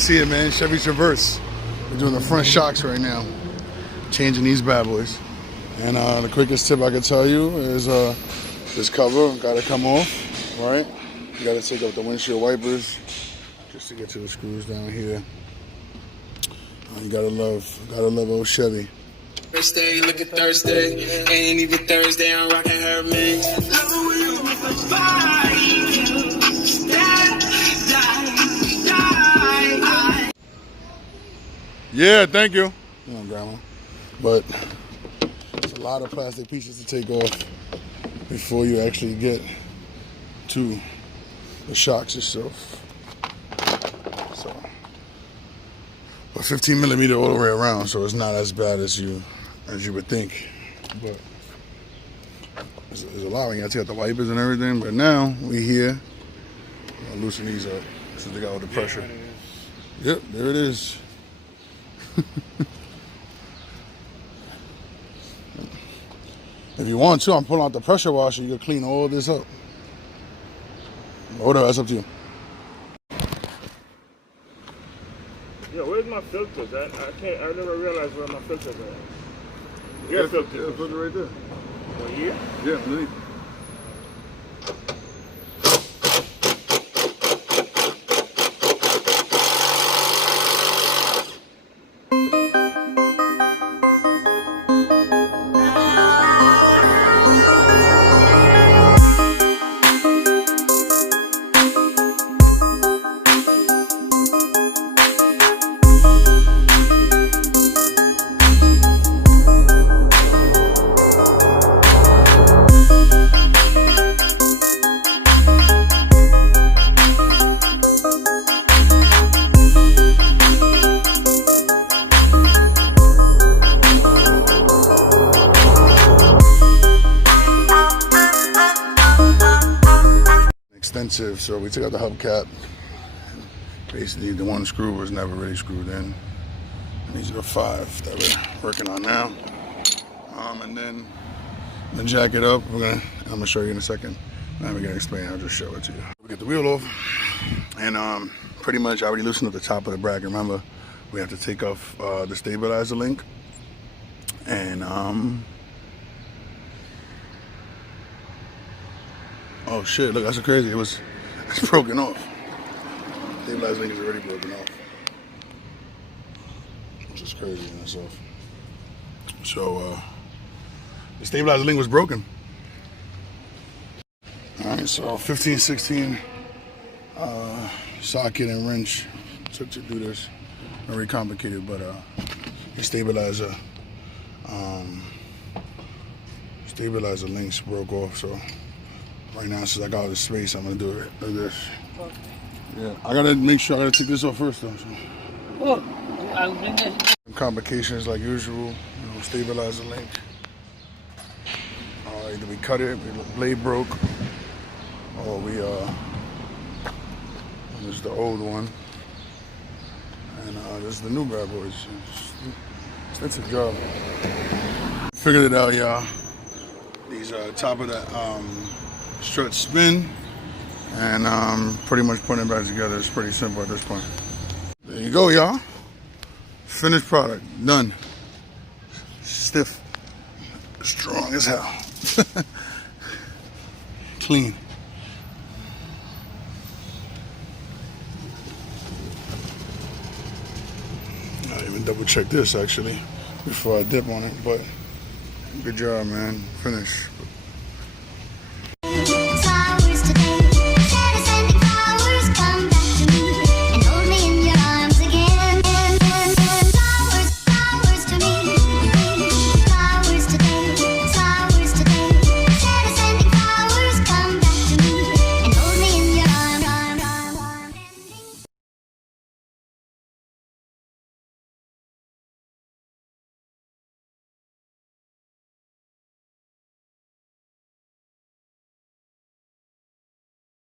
see it, man. Chevy Traverse. We're doing the front shocks right now. Changing these bad boys. And the quickest tip I can tell you is this cover got to come off, right? You got to take off the windshield wipers just to get to the screws down here. You gotta love old Chevy. Thursday, look at Thursday. Ain't even Thursday, I'm rocking her mix. Yeah, thank you. Come on, Grandma. But it's a lot of plastic pieces to take off before you actually get to the shocks itself. So, but 15 millimeter all the way around, so it's not as bad as you would think. But there's a lot when you gotta take out the wipers and everything. But now we here. I'll loosen these up since they got all the pressure. Yep, there it is. If you want to, I'm pulling out the pressure washer. You can clean all this up. Whatever, that's up to you. Yeah, where's my filters? I never realized where my filters are. Yeah, filters. Yeah, filter right there. One year? Yeah, underneath. Extensive, so we took out the hubcap. Basically, the one screw was never really screwed in. And these are the 5 that we're working on now. And then to jack it up, I'm gonna show you in a second. Now we're gonna explain. I'll just show it to you. We get the wheel off, and pretty much I already loosened up the top of the bracket. Remember, we have to take off the stabilizer link, and oh shit, look, that's so crazy. It's broken off. Stabilizer link is already broken off. Which is crazy in itself. So, the stabilizer link was broken. Alright, so 15, 16 socket and wrench took to do this. Very complicated, but the stabilizer links broke off, so right now, since I got all this space, I'm gonna do it like this. Okay. Yeah, I gotta make sure I gotta take this off first, though. So. Oh, I'll bring it. Complications like usual, stabilizer link. Either we cut it, the blade broke, or this is the old one, and this is the new bad boys. Extensive job. Figured it out, y'all. These top of the strut spin, and pretty much putting it back together. It's pretty simple at this point. There you go, y'all. Finished product, done. Stiff, strong as hell. Clean. I'll even double check this actually before I dip on it, but good job, man. Finish.